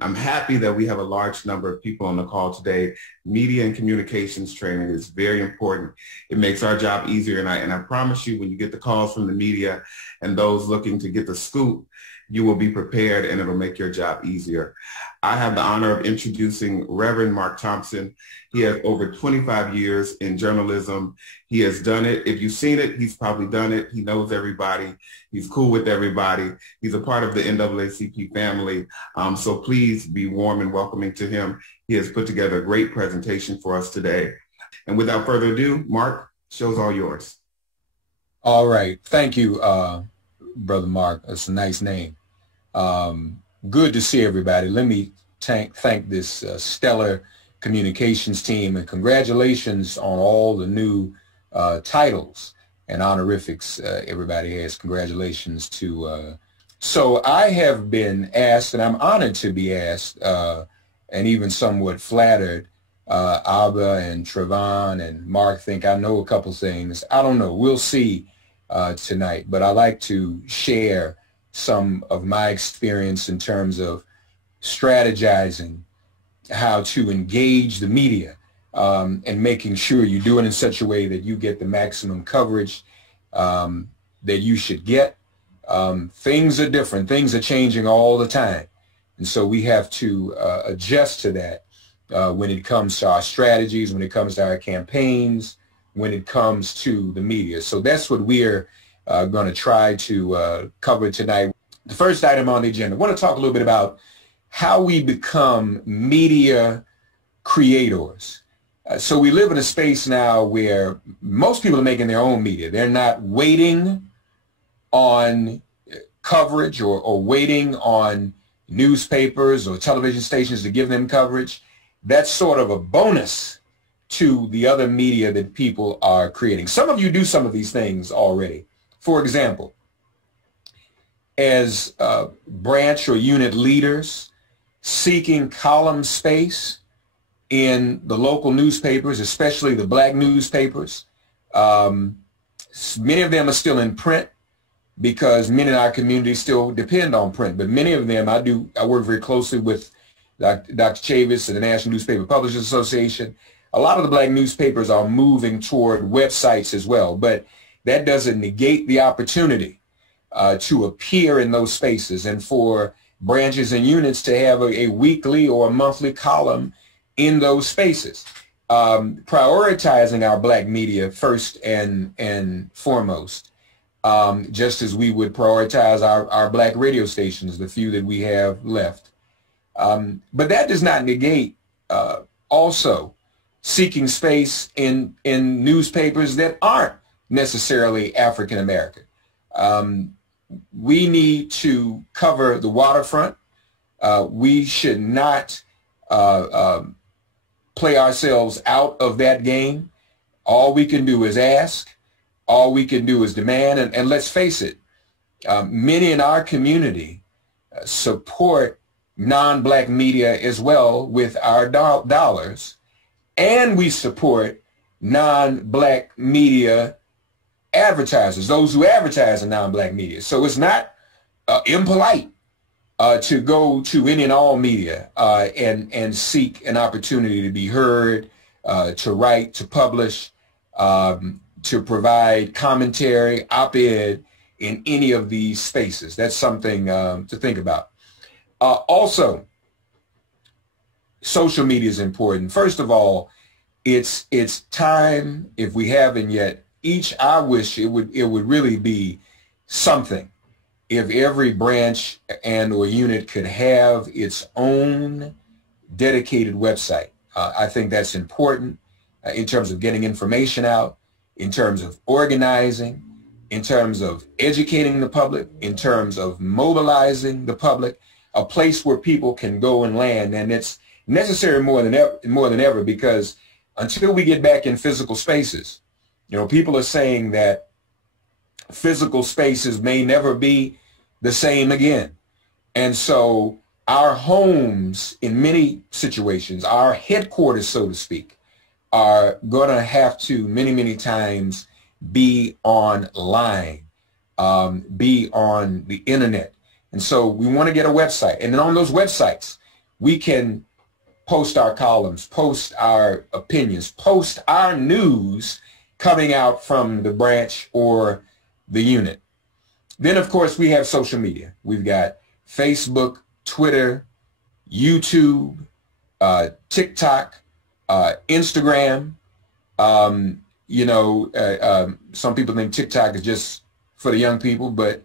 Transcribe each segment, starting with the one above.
I'm happy that we have a large number of people on the call today. Media and communications training is very important. It makes our job easier, and I promise you, when you get the calls from the media and those looking to get the scoop, you will be prepared and it'll make your job easier. I have the honor of introducing Reverend Mark Thompson. He has over 25 years in journalism. He has done it. If you've seen it, he's probably done it. He knows everybody. He's cool with everybody. He's a part of the NAACP family. So please be warm and welcoming to him. He has put together a great presentation for us today. And without further ado, Mark, show's all yours. All right. Thank you, Brother Mark. That's a nice name. Good to see everybody. Let me thank this stellar communications team, and congratulations on all the new titles and honorifics everybody has. Congratulations to so I have been asked, and I'm honored to be asked, and even somewhat flattered. Abba and Trevon and Mark think I know a couple things. I don't know. We'll see tonight, but I like to share some of my experience in terms of strategizing how to engage the media and making sure you do it in such a way that you get the maximum coverage that you should get. Things are different. Things are changing all the time. And so we have to adjust to that when it comes to our strategies, when it comes to our campaigns, when it comes to the media. So that's what we're going to try to cover tonight. The first item on the agenda, I want to talk a little bit about how we become media creators. So we live in a space now where most people are making their own media. They're not waiting on coverage or waiting on newspapers or television stations to give them coverage. That's sort of a bonus to the other media that people are creating. Some of you do some of these things already. For example, as branch or unit leaders seeking column space in the local newspapers, especially the black newspapers, many of them are still in print because many in our community still depend on print. But many of them, I work very closely with Dr. Chavis and the National Newspaper Publishers Association. A lot of the black newspapers are moving toward websites as well, but that doesn't negate the opportunity to appear in those spaces and for branches and units to have a weekly or a monthly column in those spaces. Prioritizing our black media first and foremost, just as we would prioritize our black radio stations, the few that we have left. But that does not negate also seeking space in newspapers that aren't necessarily African American. We need to cover the waterfront. We should not play ourselves out of that game. All we can do is ask. All we can do is demand. And let's face it, many in our community support non-black media as well with our dollars, and we support non-black media advertisers, those who advertise in non-black media. So it's not impolite to go to any and all media and seek an opportunity to be heard, to write, to publish, to provide commentary, op-ed in any of these spaces. That's something to think about. Also, social media is important. First of all, it's time, if we haven't yet, I wish it would really be something if every branch and or unit could have its own dedicated website. I think that's important in terms of getting information out, in terms of organizing, in terms of educating the public, in terms of mobilizing the public, a place where people can go and land. And it's necessary more than ever, because until we get back in physical spaces, people are saying that physical spaces may never be the same again. And so our homes, in many situations, our headquarters, so to speak, are going to have to many, many times be online, be on the internet. And so we want to get a website. And then on those websites, we can post our columns, post our opinions, post our news coming out from the branch or the unit. Then, of course, we have social media. We've got Facebook, Twitter, YouTube, TikTok, Instagram. Some people think TikTok is just for the young people, but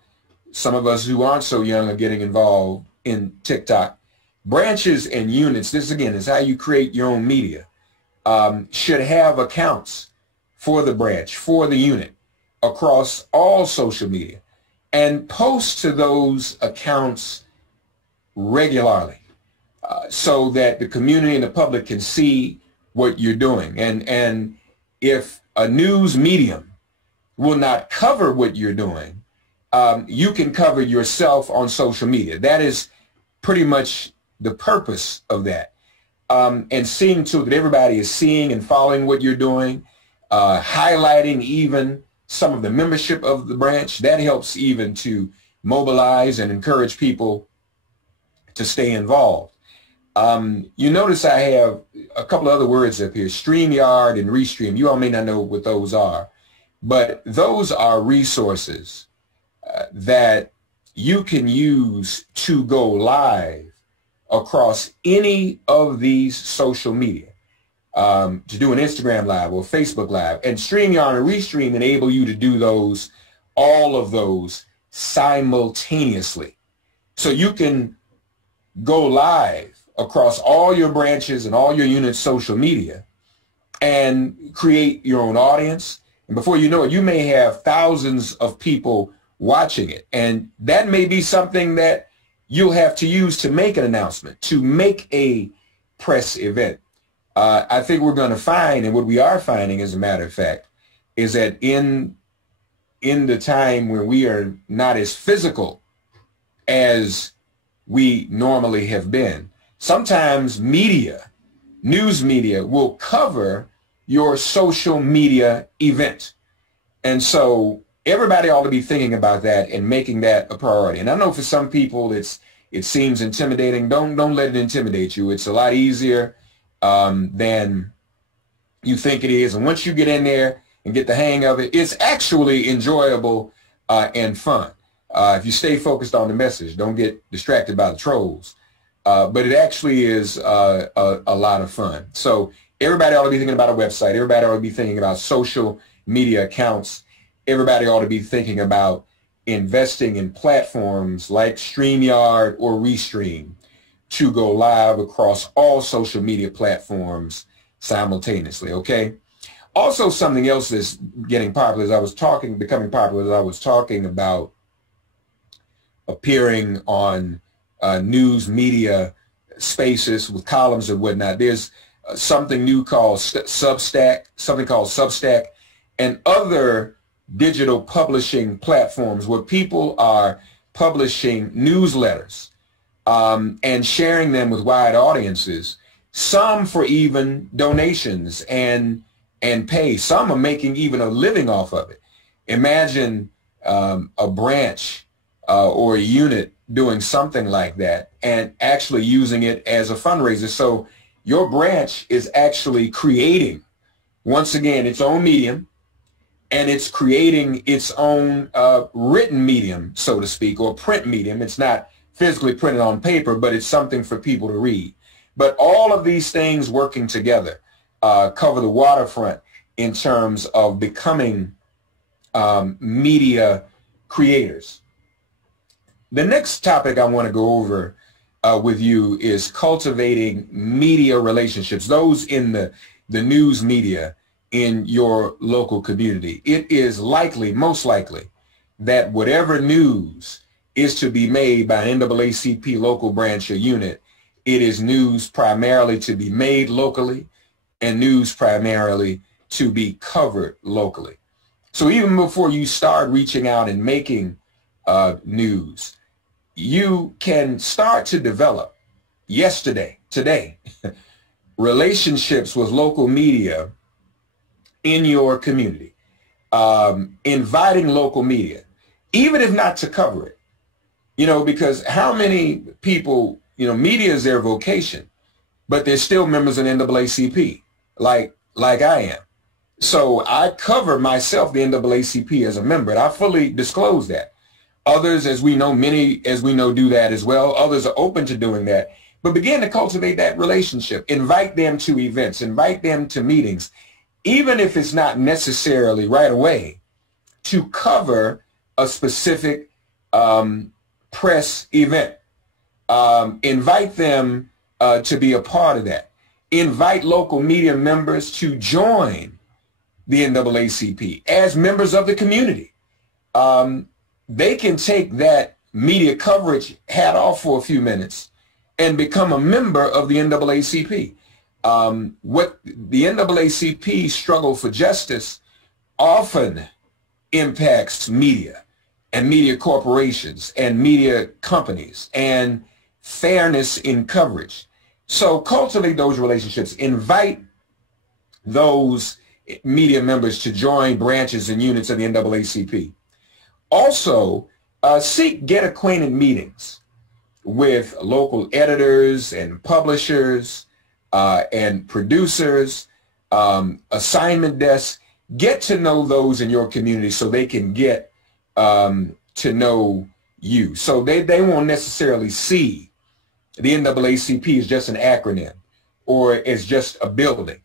some of us who aren't so young are getting involved in TikTok. Branches and units, this again is how you create your own media, should have accounts for the branch, for the unit, across all social media, and post to those accounts regularly so that the community and the public can see what you're doing. And if a news medium will not cover what you're doing, you can cover yourself on social media. That is pretty much the purpose of that. And seeing to it that everybody is seeing and following what you're doing, highlighting even some of the membership of the branch. That helps even to mobilize and encourage people to stay involved. You notice I have a couple of other words up here, StreamYard and Restream. You all may not know what those are, but those are resources that you can use to go live across any of these social media, to do an Instagram Live or Facebook Live. And StreamYard and Restream enable you to do those, all of those simultaneously. So you can go live across all your branches and all your units' social media and create your own audience. And before you know it, you may have thousands of people watching it. And that may be something that you'll have to use to make an announcement, to make a press event. I think we're going to find, and what we are finding, as a matter of fact, is that in the time where we are not as physical as we normally have been, sometimes media, news media, will cover your social media event. And so everybody ought to be thinking about that and making that a priority. And I know for some people it seems intimidating. Don't let it intimidate you. It's a lot easier than you think it is. And once you get in there and get the hang of it, it's actually enjoyable and fun. If you stay focused on the message, don't get distracted by the trolls. But it actually is a lot of fun. So everybody ought to be thinking about a website. Everybody ought to be thinking about social media accounts. Everybody ought to be thinking about investing in platforms like StreamYard or Restream to go live across all social media platforms simultaneously, okay? Also, something else that's becoming popular as I was talking about appearing on news media spaces with columns and whatnot. There's something new called Substack, and other digital publishing platforms where people are publishing newsletters and sharing them with wide audiences, some for even donations and pay. Some are making even a living off of it. Imagine a branch or a unit doing something like that and actually using it as a fundraiser. So your branch is actually creating, once again, its own medium, and it's creating its own written medium, so to speak, or print medium. It's not physically printed on paper, but it's something for people to read. But all of these things working together cover the waterfront in terms of becoming media creators. The next topic I want to go over with you is cultivating media relationships, those in the news media in your local community. It is likely, most likely, that whatever news is to be made by an NAACP local branch or unit, it is news primarily to be made locally and news primarily to be covered locally. So even before you start reaching out and making news, you can start to develop today, relationships with local media in your community, inviting local media, even if not to cover it, because how many people, media is their vocation, but they're still members of the NAACP, like I am. So I cover myself, the NAACP, as a member, and I fully disclose that. Others, many as we know, do that as well. Others are open to doing that, but begin to cultivate that relationship. Invite them to events, invite them to meetings, even if it's not necessarily right away, to cover a specific press event. Invite them to be a part of that. Invite local media members to join the NAACP as members of the community. They can take that media coverage hat off for a few minutes and become a member of the NAACP. What the NAACP struggle for justice often impacts media and media corporations and media companies and fairness in coverage. So cultivate those relationships. Invite those media members to join branches and units of the NAACP. Also, get acquainted meetings with local editors and publishers and producers, assignment desks. Get to know those in your community so they can get to know you. So they won't necessarily see the NAACP as just an acronym, or as just a building,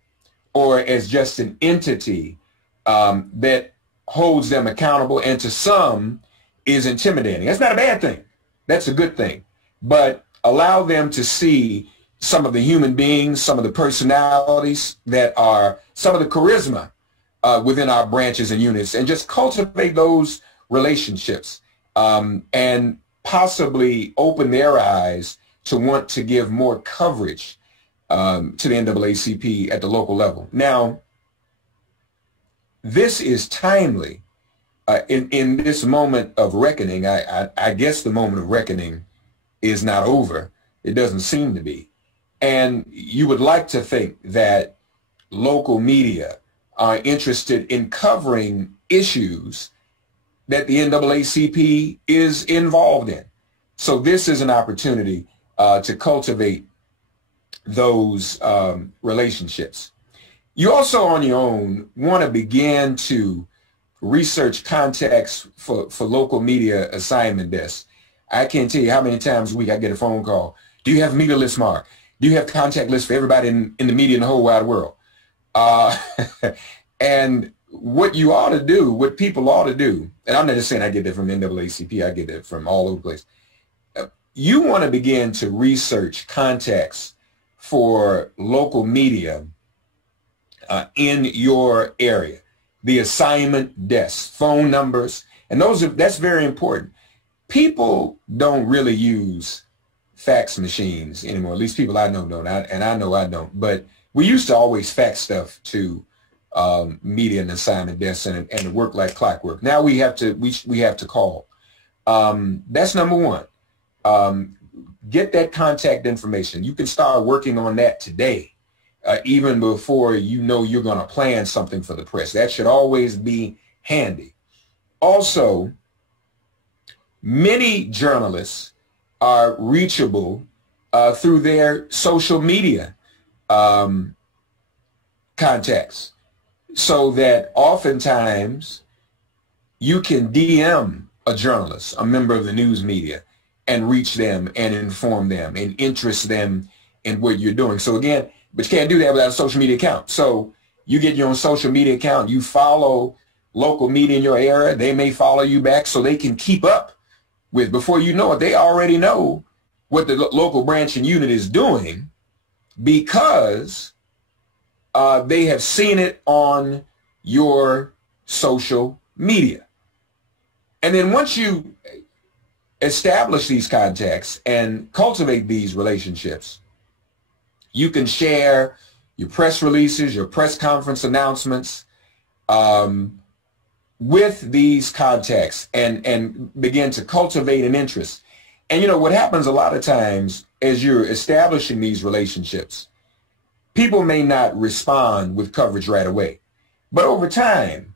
or as just an entity that holds them accountable, and to some is intimidating. That's not a bad thing. That's a good thing. But allow them to see some of the human beings, some of the personalities that are, some of the charisma within our branches and units, and just cultivate those relationships and possibly open their eyes to want to give more coverage to the NAACP at the local level. Now, this is timely in this moment of reckoning. I guess the moment of reckoning is not over. It doesn't seem to be. And you would like to think that local media are interested in covering issues that the NAACP is involved in. So this is an opportunity to cultivate those relationships. You also, on your own, want to begin to research contacts for local media assignment desks. I can't tell you how many times a week I get a phone call. Do you have a media list, Mark? Do you have contact lists for everybody in the media in the whole wide world? And what you ought to do, what people ought to do, and I'm not just saying I get that from the NAACP, I get that from all over the place. You want to begin to research contacts for local media in your area, the assignment desks, phone numbers, and that's very important. People don't really use fax machines anymore. At least people I know don't, and I know I don't. But we used to always fax stuff to media and assignment desks, and it worked like clockwork. Now we have to call. That's number one. Get that contact information. You can start working on that today, even before you know you're going to plan something for the press. That should always be handy. Also, many journalists are reachable through their social media contacts, so that oftentimes you can DM a journalist, a member of the news media, and reach them and inform them and interest them in what you're doing. So again, but you can't do that without a social media account. So you get your own social media account, you follow local media in your area, they may follow you back so they can keep up with, before you know it, they already know what the local branch and unit is doing because they have seen it on your social media. And then once you establish these contacts and cultivate these relationships, you can share your press releases, your press conference announcements with these contacts and begin to cultivate an interest. And you know what happens a lot of times as you're establishing these relationships, people may not respond with coverage right away, but over time,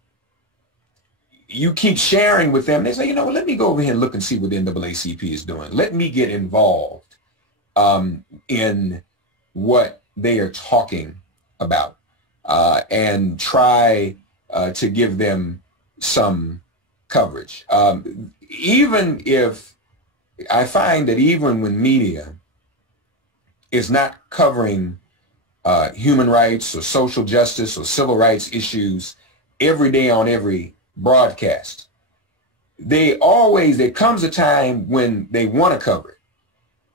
you keep sharing with them. They say, you know what, let me go over here and look and see what the NAACP is doing. Let me get involved in what they are talking about, and try to give them some coverage. Even if I find that even when media is not covering human rights or social justice or civil rights issues every day on every broadcast, there comes a time when they want to cover it.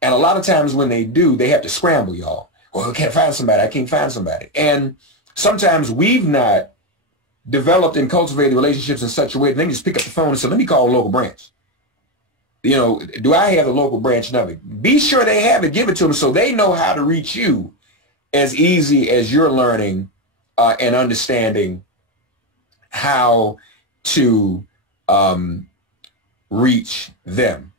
And a lot of times when they do, they have to scramble, y'all. Well, I can't find somebody. I can't find somebody. And sometimes we've not developed and cultivated relationships in such a way that they can just pick up the phone and say, let me call a local branch. You know, do I have the local branch number? Be sure they have it. Give it to them so they know how to reach you as easy as you're learning and understanding how to reach them.